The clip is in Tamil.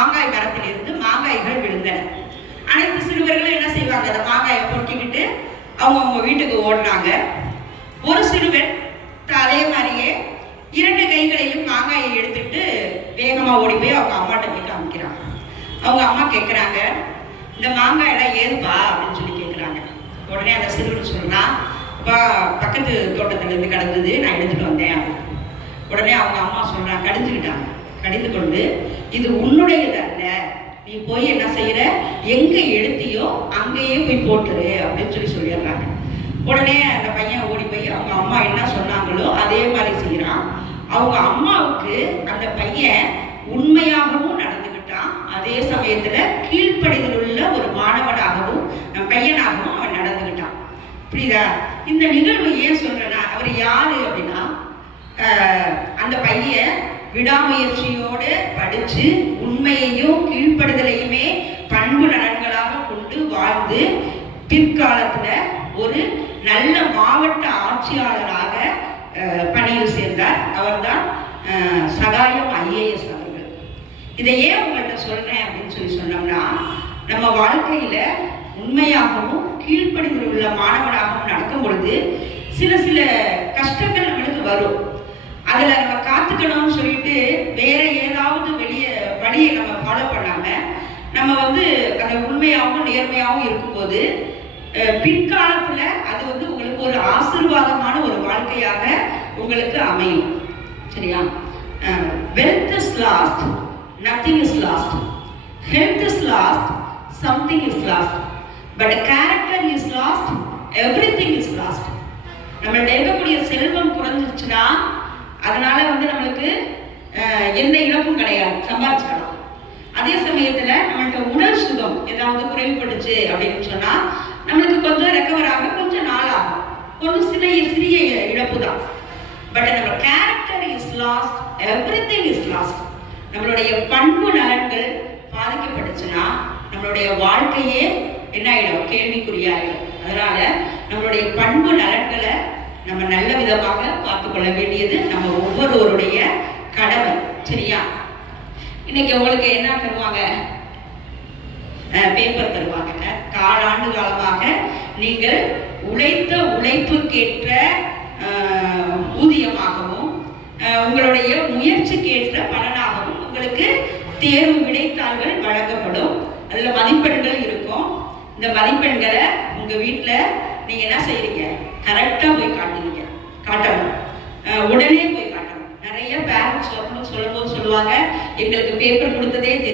மாங்காய் மரத்திலிருந்து மாங்காய்கள் விழுந்தன. அனைத்து சிறுவர்களும் என்ன செய்வாங்க, அந்த மாங்காயை பொறுக்கிக்கிட்டு அவங்க வீட்டுக்கு ஓடினாங்க. ஒரு சிறுவன் அதே மாதிரியே 2 கைகளையும் மாங்காயை எடுத்துட்டு வேகமா ஓடி போய் அவங்க அம்மாட்ட போய் காமிக்கிறாங்க. அவங்க அம்மா கேட்குறாங்க, இந்த மாங்காய் எல்லாம் ஏதுப்பா அப்படின்னு சொல்லி கேட்குறாங்க. உடனே அந்த சிறுவன் சொல்றான், பக்கத்து தோட்டத்துல இருந்து கிடந்தது, நான் எடுத்துட்டு வந்தேன் அப்படின்னு. உடனே அவங்க அம்மா சொல்றாங்க, கடிஞ்சுக்கிட்டாங்க. கடிந்து கொண்டு, இது உன்னுடையது அல்ல, நீ போய் என்ன செய்யற, எங்க எடுத்தியோ அங்கேயே போய் போட்டுரு அப்படின்னு சொல்லிடுறாங்க. உடனே அந்த பையன் ஓடி போய் அவங்க அம்மா என்ன சொன்னாங்களோ அதே மாதிரி செய்யறான். அவங்க அம்மாவுக்கு அந்த பையன் உண்மையாகவும் நடந்துகிட்டான், அதே சமயத்துல கீழ்ப்படிதல் உள்ள ஒரு மாணவனாகவும் பையனாகவும் அவன் நடந்துகிட்டான். புரியுதா? இந்த நிகழ்வு ஏன் சொல்றேன்னா, அவர் யாரு அப்படின்னா, அந்த பையன் விடாமுயற்சியோடு படிச்சு உண்மையையும் கீழ்ப்படுதலையுமே பண்பு நலன்களாக கொண்டு வாழ்ந்து பிற்காலத்துல ஒரு நல்ல மாவட்ட ஆட்சியாளராக பணியில் சேர்ந்தார். அவர்தான் சகாயம் IAS அவர்கள். இதை ஏன் உங்கள்கிட்ட சொல்றேன் அப்படின்னு சொன்னோம்னா, நம்ம வாழ்க்கையில உண்மையாகவும் கீழ்ப்படிதல் உள்ள மாணவனாகவும் நடக்கும் பொழுது சில கஷ்டங்கள் நம்மளுக்கு வரும். அதுல நம்ம காத்துக்கணும்னு சொல்லிட்டு வேற ஏதாவது வழியை நம்ம ஃபாலோ பண்ணாம நம்ம அந்த உண்மையாகவும் நேர்மையாகவும் இருக்கும்போது பிற்காலத்துல அது உங்களுக்கு ஒரு ஆசீர்வாதமான ஒரு வாழ்க்கையாக உங்களுக்கு அமையும். சரியா? wealth is lost, nothing is lost. Health is lost, something is lost. But character is lost, everything is lost. நம்மள்ட்ட இருக்கக்கூடிய செல்வம் குறைஞ்சிருச்சுன்னா அதனால நம்மளுக்கு எந்த இழப்பும் கிடையாது, சம்பாதிச்சுக்கலாம். அதே சமயத்துல நம்மள்ட்ட உடல் சுகம் ஏதாவது குறைவுபட்டுச்சு அப்படின்னு சொன்னா நம்மளுக்கு கொஞ்சம் ரெக்கவர் ஆக கொஞ்சம் நாள் ஆகும், கொஞ்சம் சிறிய இழப்பு தான். பட் நம்ம character is last, everything is last. நம்மளுடைய பண்பு நலன்கள் பாதிக்கப்பட்டுச்சுன்னா நம்மளுடைய வாழ்க்கையே என்ன ஆயிடும், கேள்விக்குறியாயிடும். அதனால நம்மளுடைய பண்பு நலன்களை நம்ம நல்ல விதமாக பார்த்துக்கொள்ள வேண்டியது நம்ம ஒவ்வொருவருடைய கடமை. சரியா? இன்னைக்கு உங்களுக்கு என்ன தருவாங்க, பேப்பர் தருவாங்க. காலாண்டு காலமாக நீங்கள் உழைத்த உழைப்புக்கேற்ற ஊதியமாகவும் உங்களுடைய முயற்சிக்கேற்ற பலனாகவும் உங்களுக்கு தேர்வு விடைத்தாள்கள் வழங்கப்படும். அதுல மதிப்பெண்கள் இருக்கும். இந்த மதிப்பெண்களை உங்க வீட்டுல நீங்க என்ன செய்யறீங்க, கரெக்டா போய் காட்டணும், உடனே போய் காட்டணும். நிறைய பேரண்ட்ஸ் சொல்லும் போது சொல்லுவாங்க, எங்களுக்கு பேப்பர் கொடுத்ததே